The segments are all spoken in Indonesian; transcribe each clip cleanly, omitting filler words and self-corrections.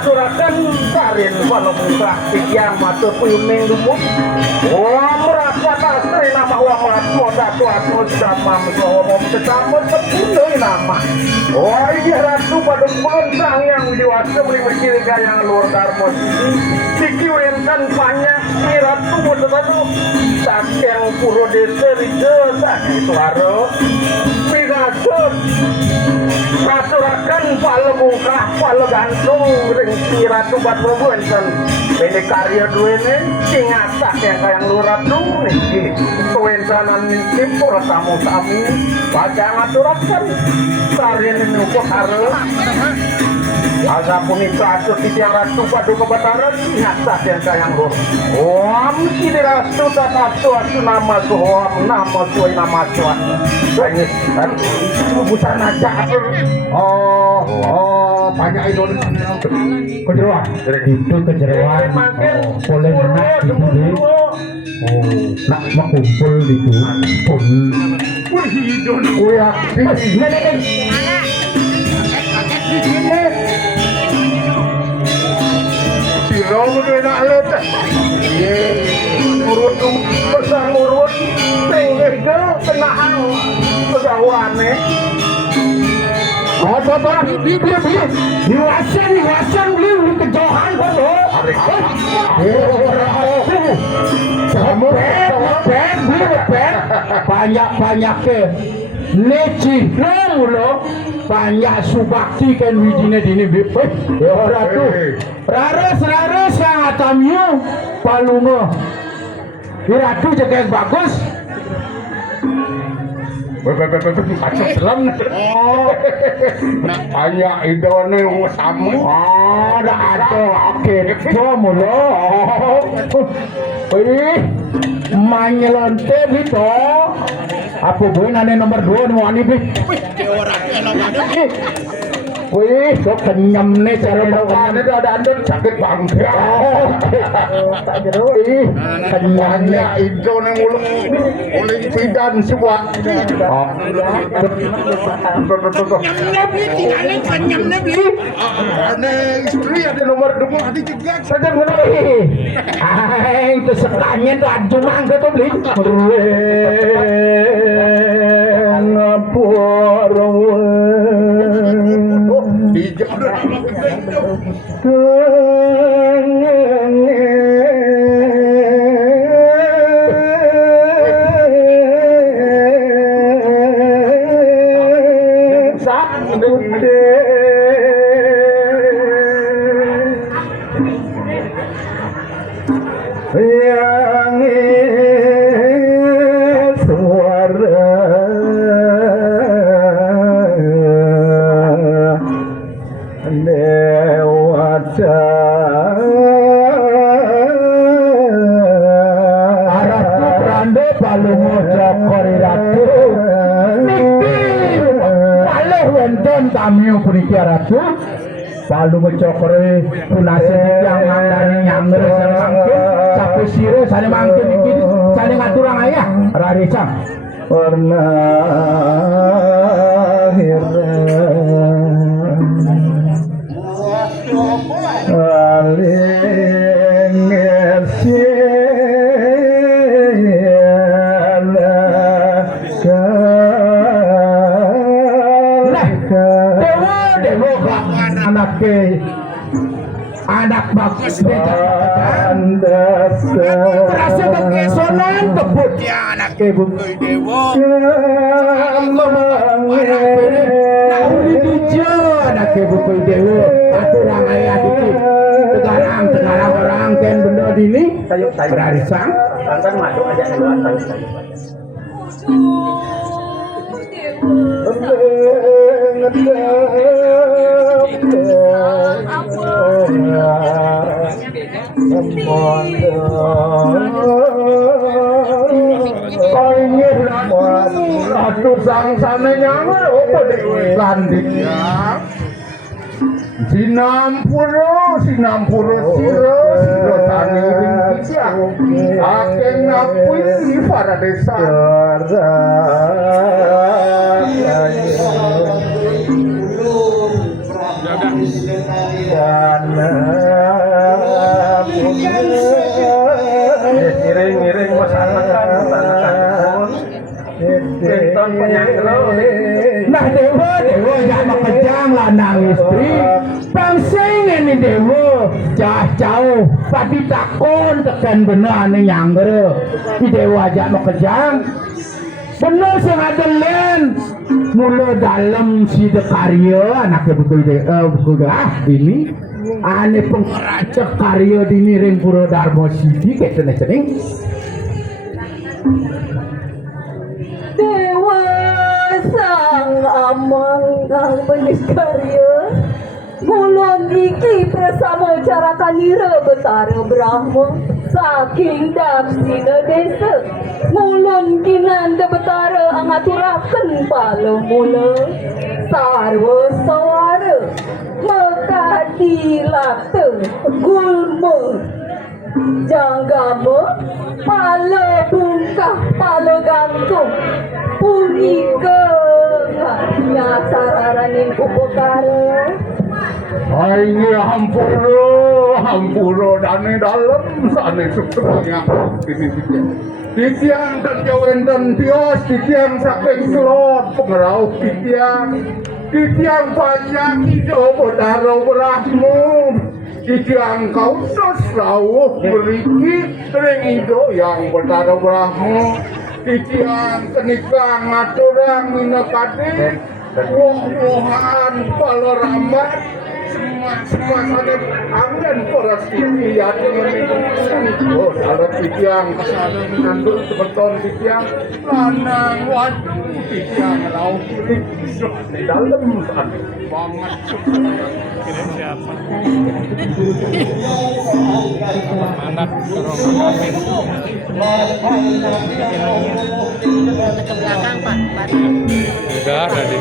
ngaturaken karin panemung praktik yang matur puyuning lumut merasa tasri nama wamat modatu atmo damam sawom setamur sepuluh nama iya ratu pada pun sang yang dewasa beli berciri yang luar darmo dikiwenkan banyak si ratu modatu sakyang puro desa rija sakit suara pigasut ngaturaken palemungkah palegantung ring si ratu batro enten ini karya duwene sing ngasak yang kayang lu ratu niki tuwensanan niki para tamu sami baca ngaturaken karya niku karo Asapunika atur titiang ratu padu kebataran ngasak yang kayang lu mesti dirastu tatatu asu nama suhom nama suai nama suat itu busan aja banyak itu kejeruan itu kejeruan boleh menak gitu deh nak makumpul itu pun hidung ya sirong udah nak let urut besar urut tinggal tenang pegawane diwasan beli kejauhan banyak ke neci lo banyak subakti kan wijine dini bipet ya ratu rares yang atamnya palungo ratu jaga yang bagus kacau selam banyak idone sama ada oke cuma lo manyelonte gitu apa boleh nane nomor 2 mau ani beli wih, kok kenyam nih cara makannya itu ada andon sakit banget. Tak jeruk. Kenyamnya itu nih uling pidan semua. Kenyamnya beli, tinggalin kenyamnya beli. Aneh istri ada nomor 2 hati cegak saja beli. Itu sekanya tuh ajumang ke tuh beli. Ngapur. Ratu palu mencokore punase yang ngandani nyamber mangkin sampai sire sane mangkin iki sane ngaturang ayah rarecang warna anak bagus beda berasa kekesonan kebut ya anak ibu dewa nauli tujuh anak ibu dewa aturan ayah dikit sekarang orang kan benda dini berarisang tantan madu aja seluatan Ratu sang-sane nyangar apa dewe landik ya Sinampura siro tani ring kita akeng ngapui di para desa dan Ngiring-ngiring masyarakat Sinton penyangro. Nah dewa gak makejang lanang istri. Pangsing ini dewa jauh pati takon tekan bener ane nyangger. Di dewa aja makejang. Bener sing adelen. Mula dalam si dekarya anaknya buku ini. Ane pengracak karya dini ring Pura Darmo Sidi kayak cening. Dewa sang amang kang peniskarya mulon iki bersama cara kanira betara Brahma saking daksina desa mulon kinanda betara angaturaken pala mula sarwa sawara mekati lata gulma janggama pala bungkah pala gantung punika nyasaranin upakara. Ini hampuro dane dalam sane sukanya ini titiang kerjawan dan tios titiang saking selot pengerau titiang banyak hijau bedaro berahmu titiang kau rawuh beriki ring hijau yang bedaro berahmu titiang kenikah ngaturang minakade woh-wohan palarambat semua ada angin poros ini ya dengan itu dalam titiang kesana menandul sebeton titiang lanang waduh titiang laut di dalam banget kirim siapa anak ke belakang Pak. udah tadi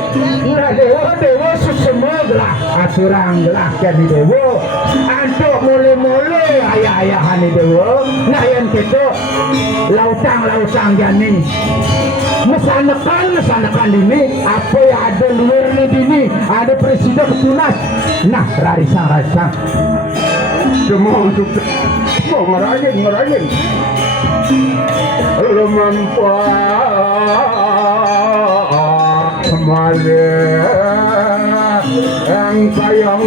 nah dewa semua gelah aturang gelah jadi dewa antuk mule ayah-ayahan dewa nah yang kita lautang jani mesanakan ini apa yang ada luar ini ada presiden ketunas nah rarisang semua untuk mau ngerajin lu Male yang sayang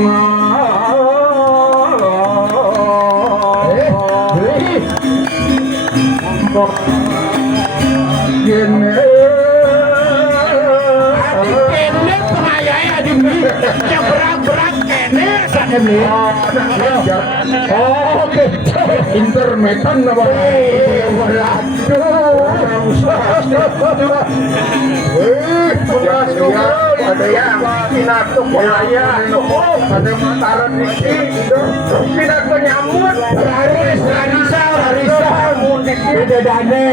gini yang berat kene sakene oh gitu intermetan apa ada yang pinatuk buaya ada mataran dikit pinak nyamut Larisa mudik beda dane